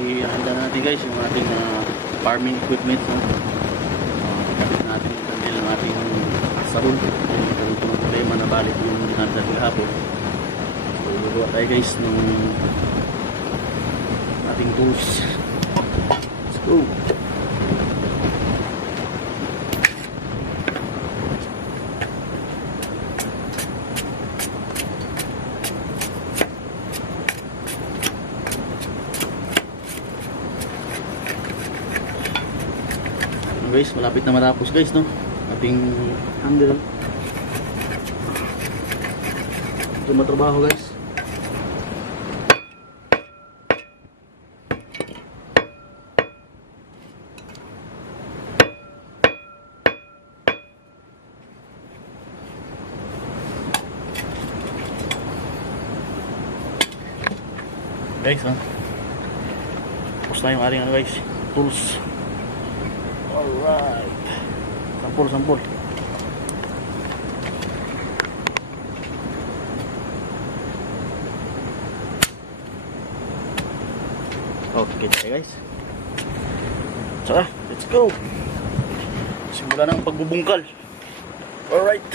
ihanda natin guys yung ating farming equipment, no? Kapit natin yung kandil ng ating asarol. Ito yung problema na balik yung handa kahapon. So lugawa tayo guys ng ating tools. Let's go. Guys, malapit na matapos guys, no? Ating handle. Ito matrabaho guys. Guys, ha? Tapos na yung ating guys, tools. Alright. Sampul. Okay guys. So, let's go. Simula ng pagbubungkal. Alright.